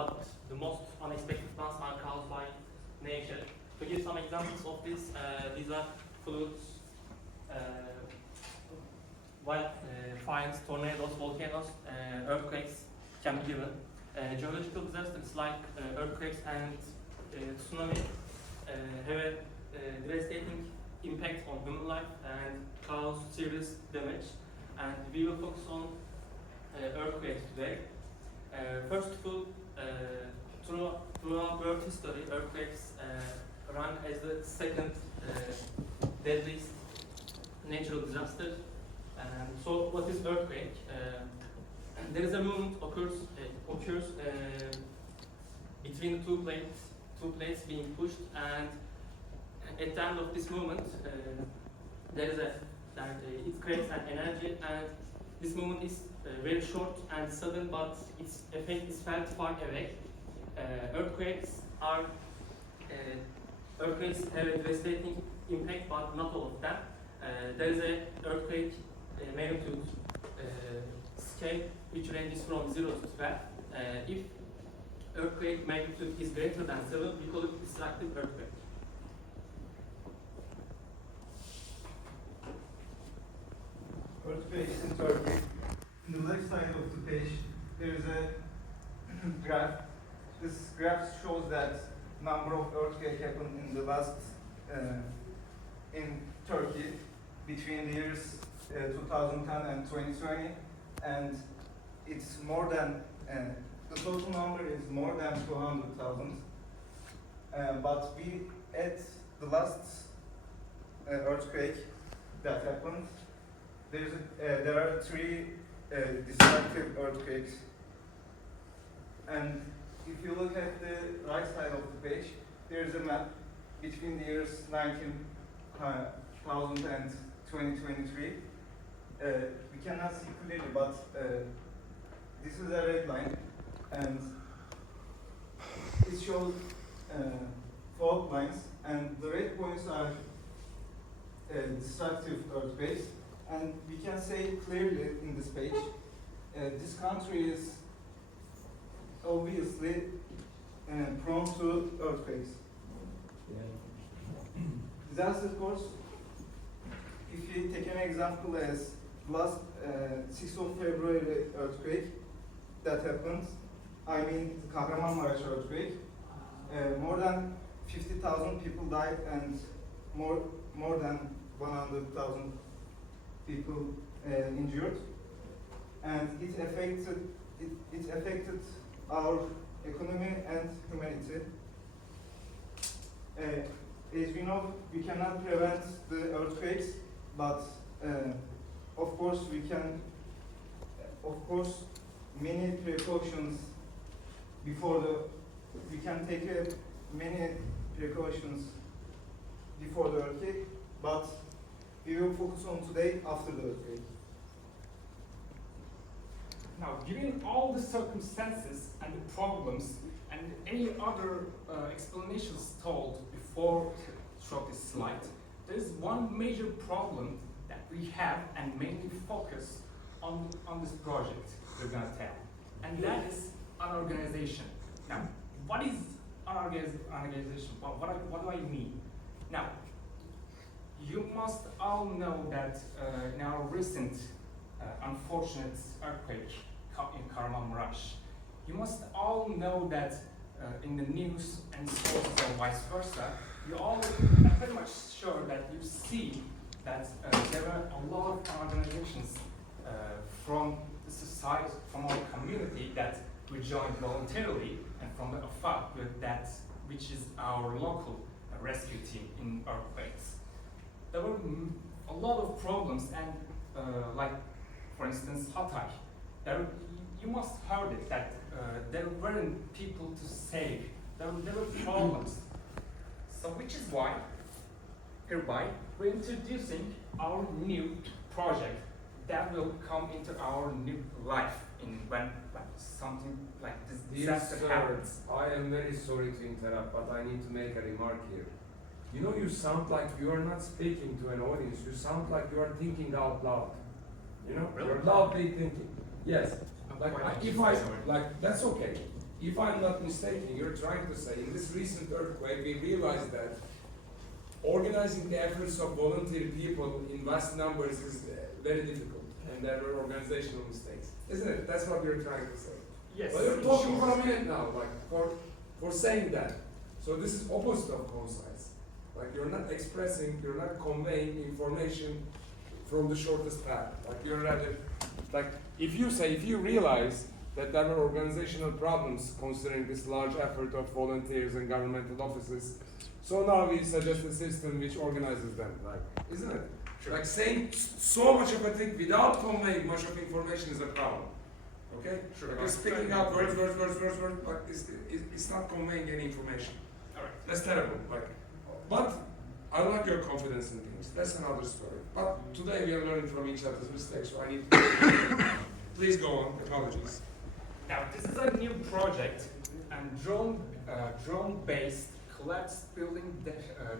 but the most unexpected ones are caused by nature. To give some examples of this, these are floods, fires, tornadoes, volcanoes, earthquakes can be given. Geological disasters like earthquakes and tsunami have a devastating impact on human life and cause serious damage. And we will focus on earthquakes today. First of all, throughout world history, earthquakes rank as the second deadliest natural disaster. So, what is earthquake? There is a movement occurs between two plates being pushed, and at the end of this movement, it creates an energy, and this movement is very short and sudden, but its effect is felt far away. Earthquakes have a devastating impact, but not all of them. There is an earthquake magnitude scale which ranges from 0 to 12. If earthquake magnitude is greater than 7, we call it destructive earthquake. Earthquakes in Turkey. In the left side of the page, there is a graph. This graph shows that number of earthquakes happened in the last in Turkey between the years 2010 and 2020, and it's more than the total number is more than 200,000. But we at the last earthquake that happened, there are three destructive earthquakes, and if you look at the right side of the page, there is a map between the years 19,000 and 2023. We cannot see clearly, but this is a red line, and it shows fault lines, and the red points are destructive earthquakes. And we can say clearly in this page, this country is obviously prone to earthquakes. Disaster course, if you take an example as last 6th of February earthquake that happened, I mean Kahramanmaraş earthquake, more than 50,000 people died and more than 100,000 people injured, and it affected our economy and humanity. As we know, we cannot prevent the earthquakes, but of course we can. Of course, many precautions we can take many precautions before the earthquake, but we will focus on today after the earthquake. Now, given all the circumstances and the problems and any other explanations told before throughout this slide, there is one major problem that we have and mainly focus on this project we're going to tell, and that is unorganization. Now, what is unorganization? What do I mean? Now, you must all know that in our recent unfortunate earthquake in Kahramanmaraş, you must all know that in the news and sources and vice versa, you all are pretty much sure that you see that there are a lot of organizations from the society, from our community that we joined voluntarily, and from the AFA, which is our local rescue team in earthquakes. There were a lot of problems, and like, for instance, Hatay. You must have heard it, that there weren't people to save. There were problems. So which is why, hereby, we're introducing our new project that will come into our new life when something like this disaster happens. I am very sorry to interrupt, but I need to make a remark here. You know, you sound like you are not speaking to an audience. You sound like you are thinking out loud. You know, Really? you're loudly thinking. Yes. Like, that's okay. if I'm not mistaken, you're trying to say in this recent earthquake, we realized that organizing the efforts of volunteer people in vast numbers is very difficult, and there were organizational mistakes, isn't it? That's what you're trying to say. Yes. But you're talking for a minute now, like for saying that. So this is opposite of concise. Like you're not expressing, you're not conveying information from the shortest path. Like you're rather, like if you realize that there were organizational problems considering this large effort of volunteers and governmental offices, so now we suggest a system which organizes them, like, isn't it? Sure. Like saying so much of a thing without conveying much of information is a problem. Okay? Sure. Like just picking out words, but it's not conveying any information. All right. That's terrible. Like, but I like your confidence in things. That's another story. But today we are learning from each other's mistakes, so I need to please go on. Apologies. Now, this is a new project and drone-based collapsed building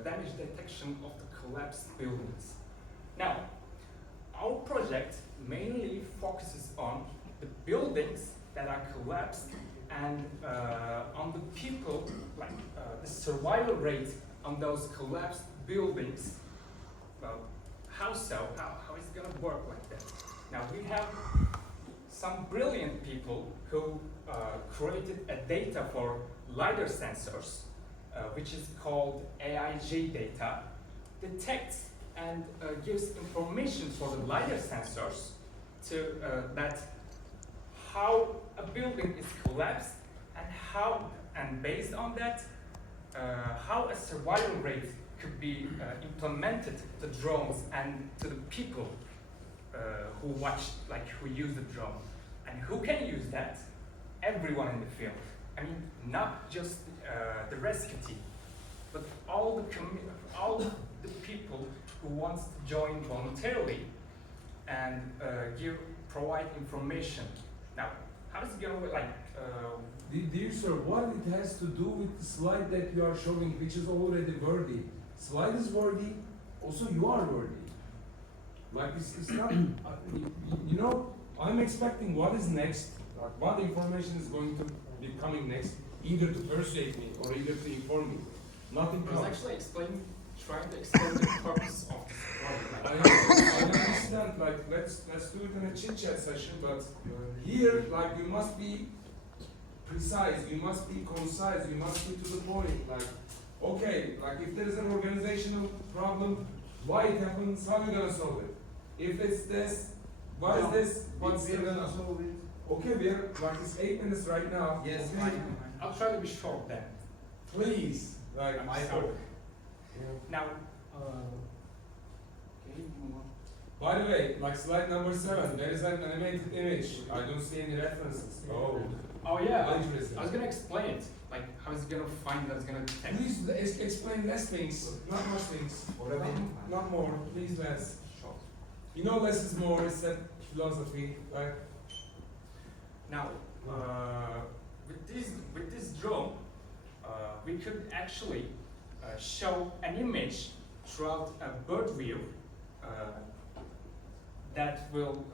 damage detection of the collapsed buildings. Now, our project mainly focuses on the buildings that are collapsed and on the people, like the survival rate on those collapsed buildings. Well, how so? How is it going to work like that? Now, we have some brilliant people who created a data for LiDAR sensors, which is called AIG data, detects and gives information for the LiDAR sensors to that how a building is collapsed and based on that how a survival rate could be implemented to drones and to the people who watch, like who use the drone. And who can use that? Everyone in the field. I mean, not just the rescue team, but all the people who wants to join voluntarily and provide information. Now, how is it going to work? Like, Dear sir, what it has to do with the slide that you are showing, which is already worthy? Slide is worthy, also you are worthy. Like it's not, you know, I'm expecting what is next, like what information is going to be coming next, either to persuade me or either to inform me. Nothing I was else. actually trying to explain the purpose of this project. I understand, like let's do it in a chit chat session, but here, like you must be precise, you must be concise, you must be to the point. Like, okay, like if there is an organizational problem, why it happens, how are you gonna solve it? If it's this, why is this? What's we're gonna solve it. Okay, we are like it's 8 minutes right now. Yes, okay? I'll try to be short then. Please, like I hope. Now, by the way, like slide number 7, there is an animated image. I don't see any references. oh yeah, Plagiarism. I was gonna explain it. Like, how is it gonna find that it's gonna detect? Please explain less things, not much things. Not more, please less. Short. You know, less is more. It's that philosophy, right? Now, with this drone, we could actually show an image throughout a bird view that will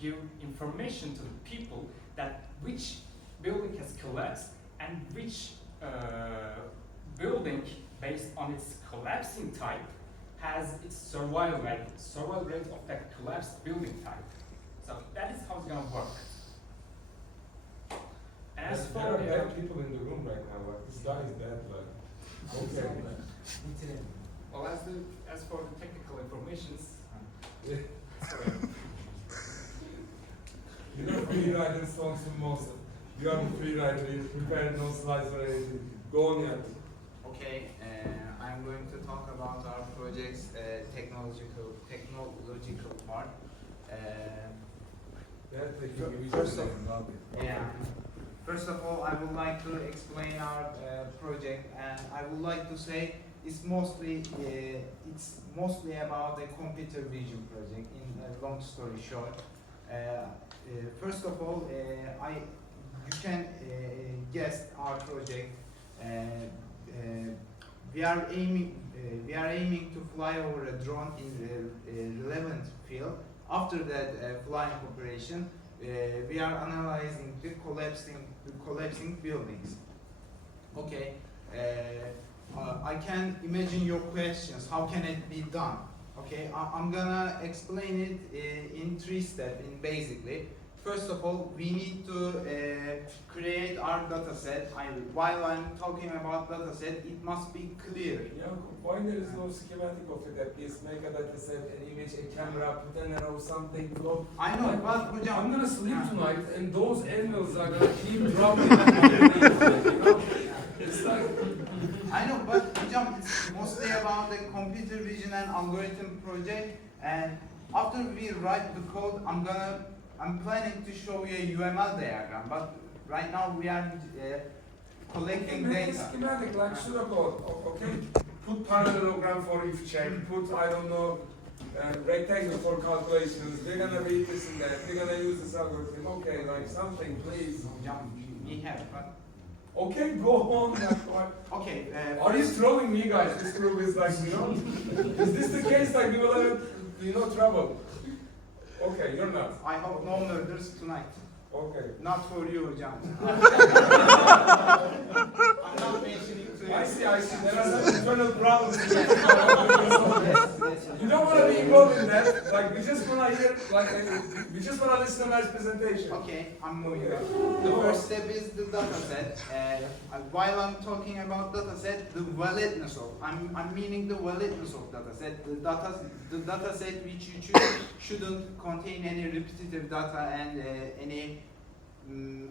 give information to the people that which building has collapsed and which building, based on its collapsing type, has its survival rate of that collapsed building type. So that is how it's gonna work. And as There for are bad people in the room right now. Like this guy is bad. Like, okay. well, as for the technical informations, Yeah. sorry. You know, free rider songs from most. You are the free rider. You prepared no slides or anything. Go on, yet. Okay, I'm going to talk about our project's technological part. First of all, I would like to explain our project, and I would like to say it's mostly about a computer vision project. In a long story short, first of all, you can guess our project. We are aiming to fly over a drone in the relevant field. After that flying operation, we are analyzing the collapsing buildings. Okay, I can imagine your questions. How can it be done? Okay, I'm gonna explain it in 3 steps. Basically, first of all, we need to create our data set. While I'm talking about data set, it must be clear. Yeah, why there is no schematic of it? At least make a data set, an image, a camera, put an arrow, something, flow. I know, but I'm gonna sleep Yeah. tonight, and those animals are gonna keep dropping. You know? It's like, I know, but hocam, it's mostly about the computer vision and algorithm project. And after we write the code, I'm planning to show you a UML diagram. But right now we are collecting make a data. schematic like pseudocode. Okay, put parallelogram for if check. Put I don't know rectangle for calculations. They're gonna read this and that. They're gonna use this algorithm. Okay, like something, please. Hocam, we have. But Okay, go on. okay. Are you throwing me, guys? This group is like, you know, is this the case? Like we will have, you know, trouble. Okay, you're not. I hope no murders tonight. Okay. Not for you, hocam. I'm not mentioning to you. I see. There are some internal problems. Yes. You don't want to be involved in that. Like we just want to hear, like we just want to listen to a nice presentation. Okay, I'm moving on. The first step is the data set. While I'm talking about data set, the validness of, I'm meaning the validness of data set. The data set which you choose shouldn't contain any repetitive data and any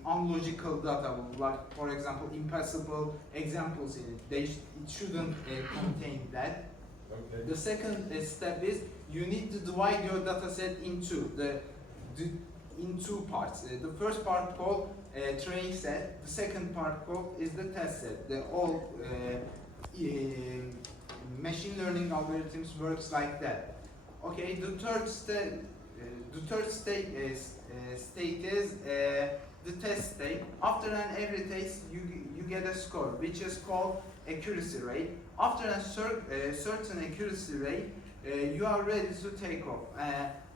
unlogical data, like for example impossible examples in it. It shouldn't contain that. Okay. The second step is you need to divide your data set into in 2 parts. The first part called training set. The second part called is the test set. All machine learning algorithms works like that. Okay. The third state is the test state. After every test, you get a score, which is called accuracy rate. After a certain accuracy rate, you are ready to take off.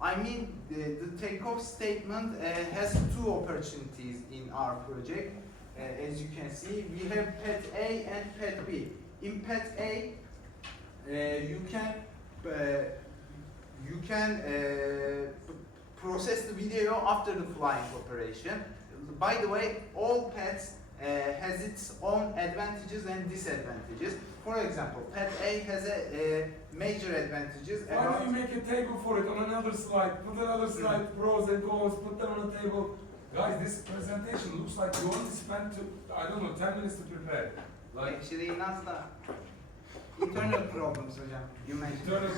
I mean, the takeoff statement has 2 opportunities in our project. As you can see, we have pet A and pet B. In pet A, you can process the video after the flying operation. By the way, all pets has its own advantages and disadvantages. For example, pet A has a major advantages. Why don't you make a table for it on another slide? Put another slide, pros and cons, put them on a table. Guys, this presentation looks like you only spent, I don't know, 10 minutes to prepare. Like, Actually, not that. Internal problems, hocam. You mentioned. internal.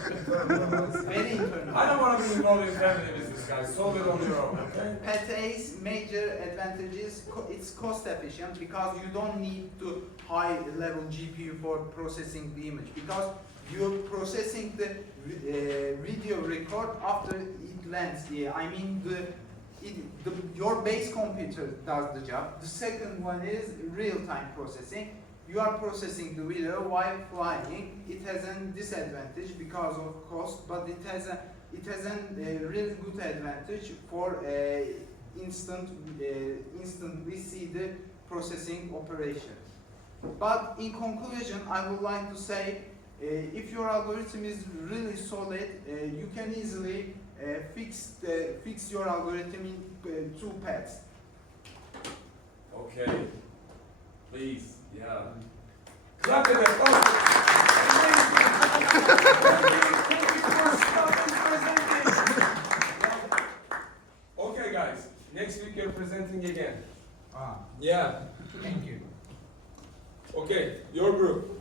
Very internal. I don't want to be involved in family business, guys. Solve it on your own, okay? Pet A's major advantage is it's cost efficient because you don't need to high level GPU for processing the image, because you're processing the video record after it lands. I mean your base computer does the job. The second one is real-time processing. You are processing the video while flying. It has a disadvantage because of cost, but it has a really good advantage for instantly see the processing operation. But in conclusion, I would like to say, if your algorithm is really solid, you can easily fix your algorithm in 2 paths. Okay. Please, yeah. Clap it up. Okay, guys. Next week you're presenting again. Ah, Yeah. thank you. Okay, your group.